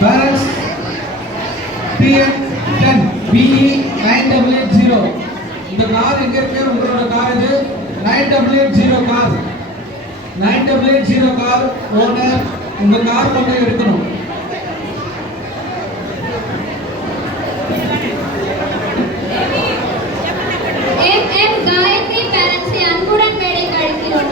Parents, PN10 BE 9880. இந்த கார் எங்க இருக்கு? உங்களோட கார் இது 9880 கார். 9880 கார் ஓனர் உங்க கார் கொண்டு எடுக்கணும். MM காயத்ரி பேரண்ட்ஸை அன்புடன் மேடை கழிக்கிறோம்.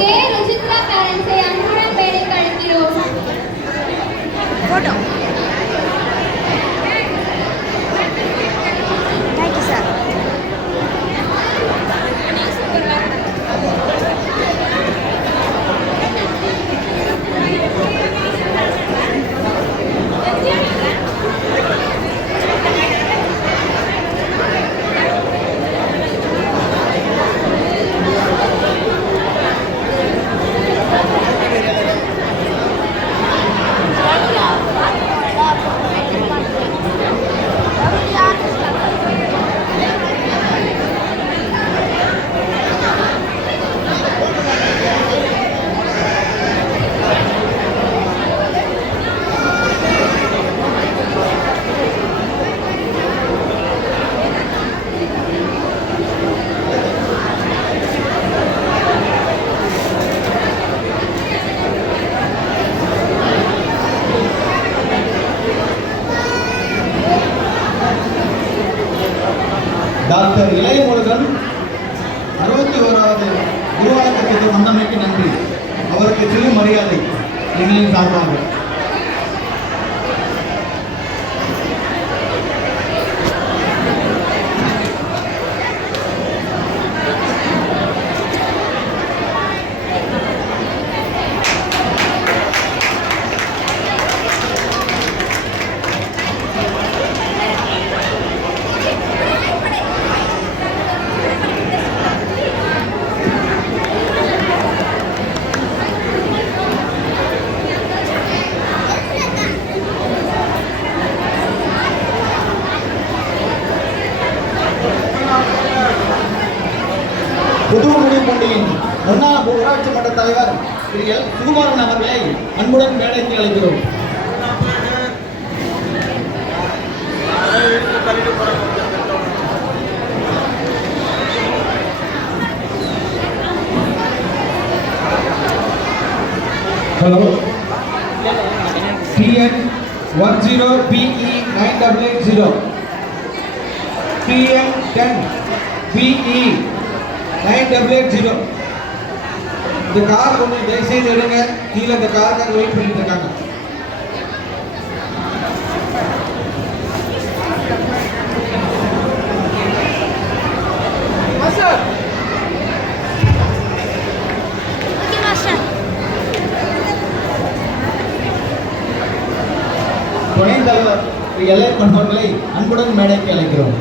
கே ருஜித்ரா பேரண்ட்ஸை அன்புடன் மேடை கழிக்கிறோம். டாக்டர் இளையமுருகன் 61வது குருவணக்கத்துக்கு வந்தமைக்கு நன்றி. அவருக்கு சிறு மரியாதை எங்களின் சார்பாக. புதுக்குடிப்பண்டியின் முன்னாள் ஊராட்சி மன்ற தலைவர் திரு எல் சுகுமாரன் அவர்களை அன்புடன் மேடைக்கு அழைக்கிறோம். Hello. TN 10 BE 9880. TN 10 BE 9880. இந்த கார் கொஞ்சம் தயவுசெய்து எடுங்க. கீழே இந்த காருக்காக வெயிட் பண்ணிட்டு இருக்காங்க. துணைத் தலைவர் திரு எல்லைப்பன் அவர்களை அன்புடன் மேடைக்கு அழைக்கிறோம்.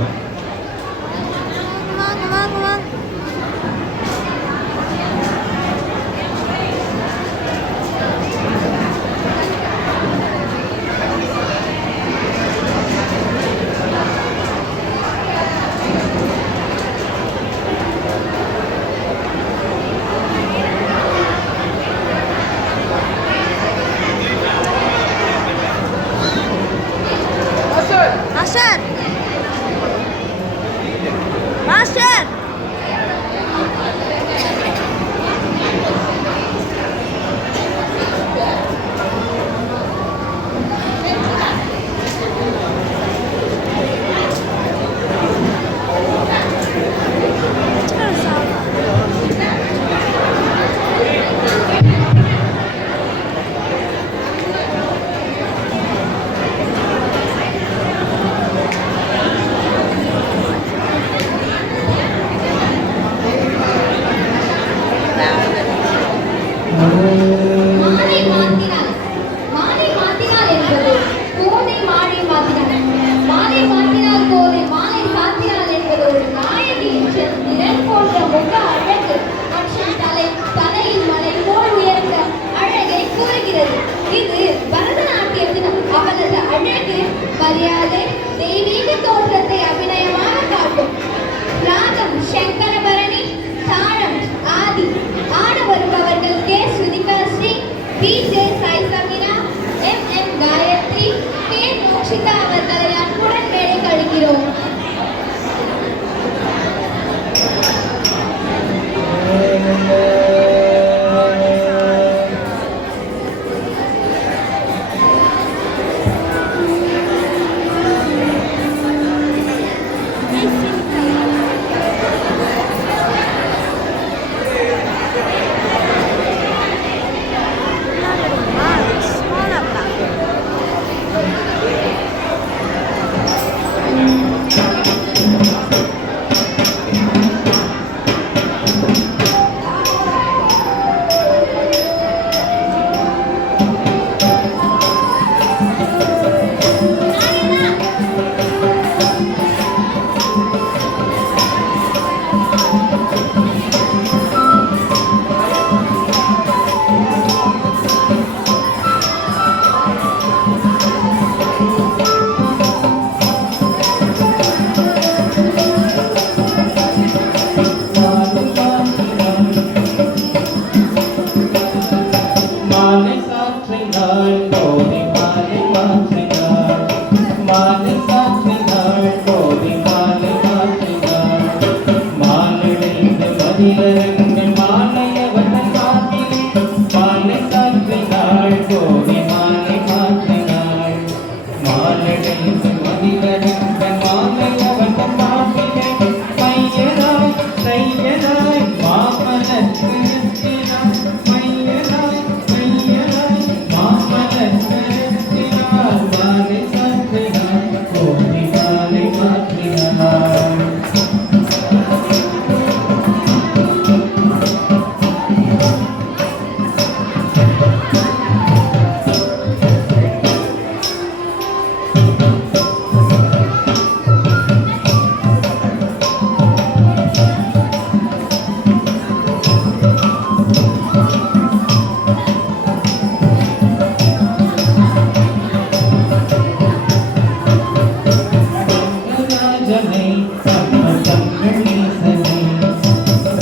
பர்வதங்கள் ஈசனே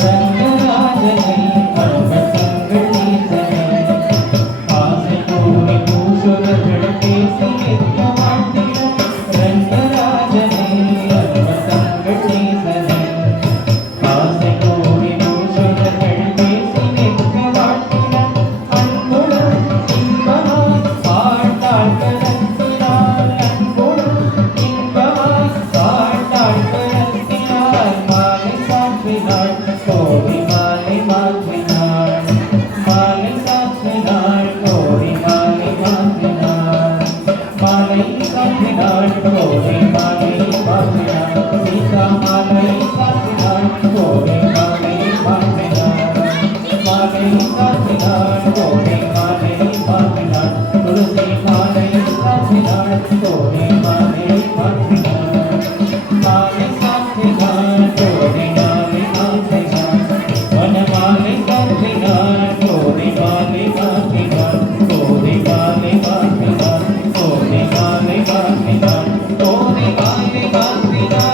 ரங்கராஜனே பர்வதங்கள் ஈசனே ஆசை கூறி பூசுரர்கள் பேசி நிற்க வாழ்ந்திட ரங்கராஜனே பர்வதங்கள் ஈசனே ஆசை கூறி பூசுரர்கள் பேசி நிற்க வாழ்ந்திட அன்புடன் இன்பமாய் வாழ்ந்தாள் கடத்தினாள் அன்புடன் இன்பமாய் வாழ்ந்தாள் கடத்தினாள் மாலை சாற்றினாள் கோடி மாலை மாற்றினாள் மாலை சாற்றினாள் கோடி மாலை மாற்றினாள் மாலை சாற்றினாள் கோடி மாலை மாற்றினாள் சீதா மாலை சாற்றினாள் கோடி மாலை மாற்றினாள் மாலை சாற்றினாள் கோடி மாலை மாற்றினாள் துளசி மாலை சாற்றினாள் கோடி மாலை மாற்றினாள் மாலை சாற்றினாள் கோடி மாலை மாற்றினாள் வனமாலை சாற்றினாள் கோடி மாலை மாற்றினாள் கோடி மாலை மாற்றினாள் கோடி மாலை மாற்றினாள் கோடி மாலை மாற்றினாள்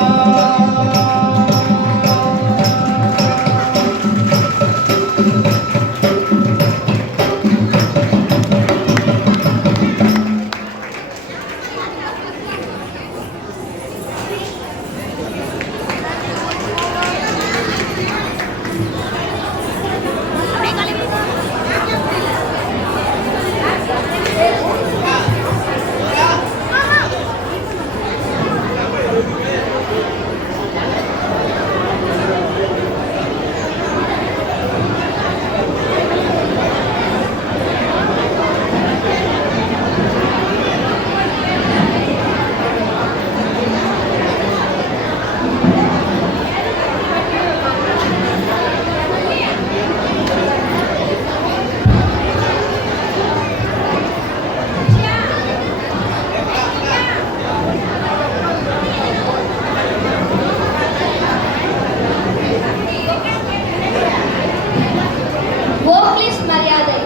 வோக்லிஸ் மரியாதை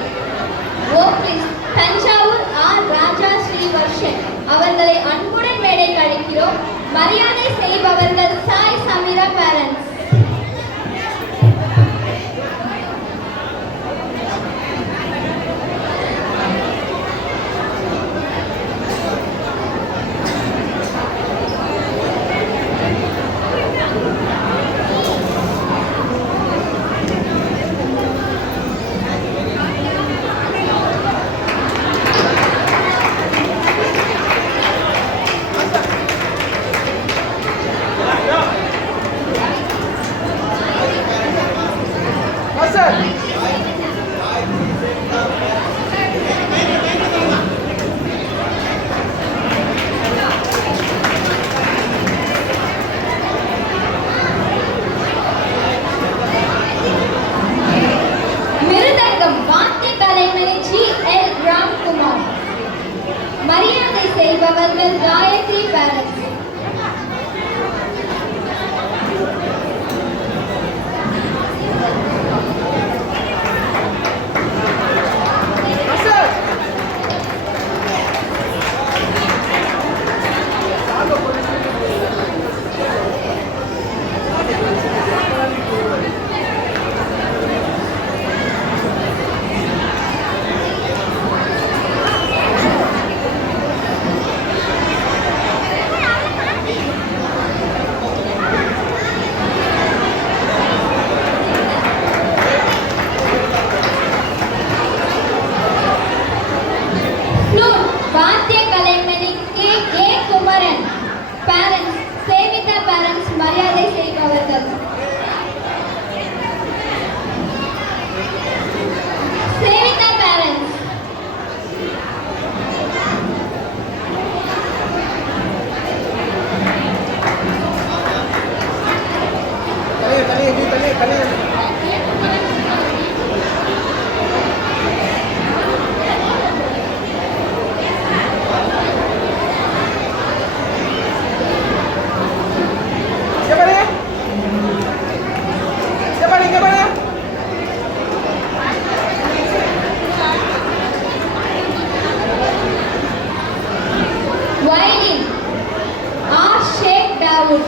வோக்லிஸ் தஞ்சாவூர் ஆர் ராஜா ஸ்ரீவர்ஷன் அவர்களை அன்புடன் மேடைக்கு அழைக்கிறோம். மரியாதை செய்பவர்கள் சாய் சமீரா பேரண்ட்ஸ். மிருதங்கம் வாத்திய கலைமணி ஜி எல் ராம்குமார். மரியாதை செய்பவர்கள் காயத்ரி பேரண்ட்ஸ். வாத்திய கலைமணி K A Kumaran parents. Sevitha parents மரியாதை செய்பவர்கள். Sevitha parents. Violin R. Sheikh Dawood.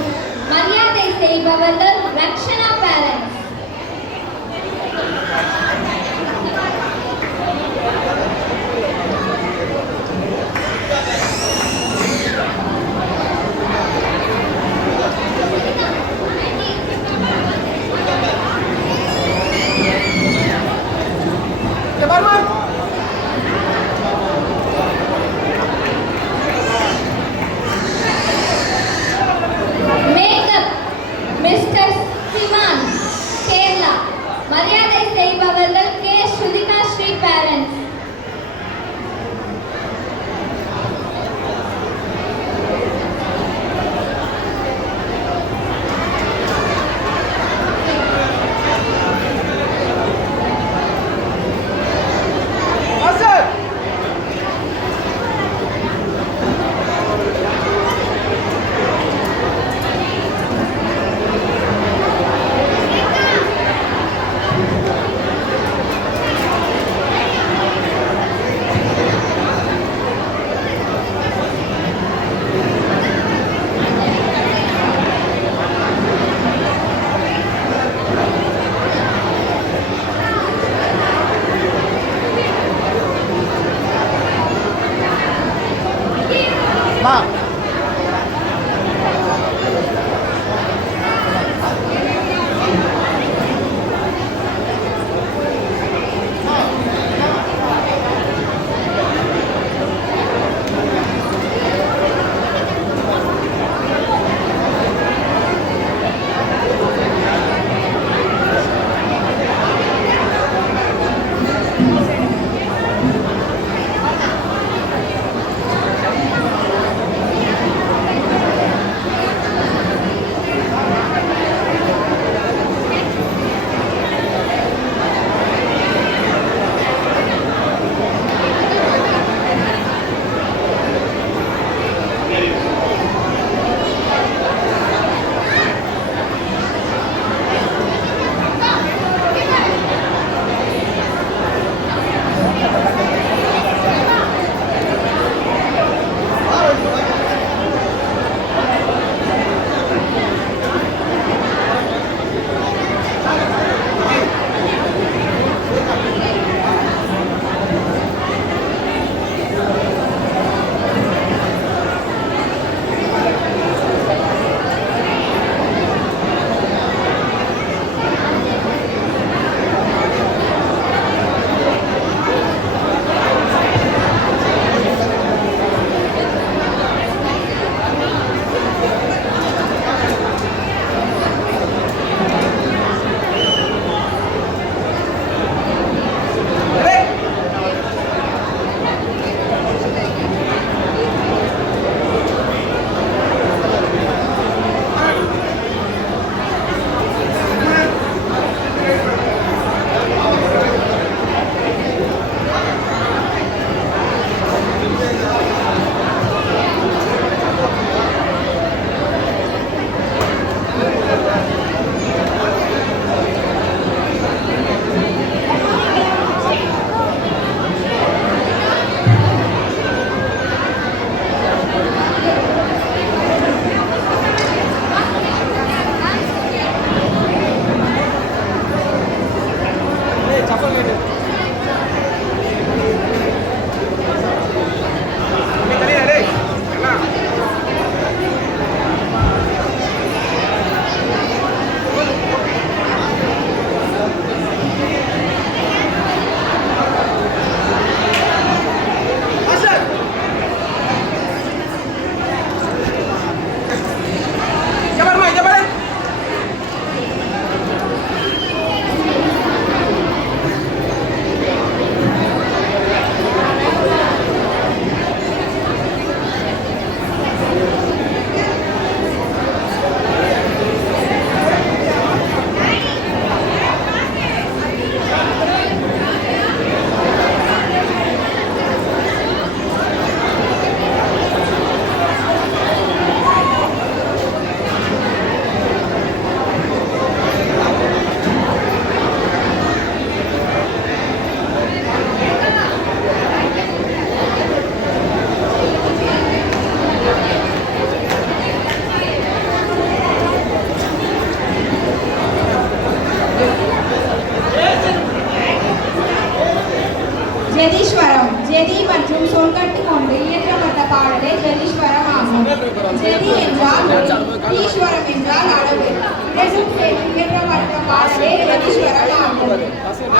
பாடலே ஈஸ்வரன் ஆகும்.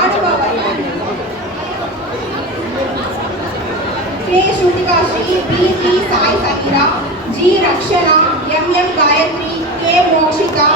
ஆடுபவர் K Shruthikasri, P Sai Sameera, G Rakshana, M Gayathri, K Mokshitha,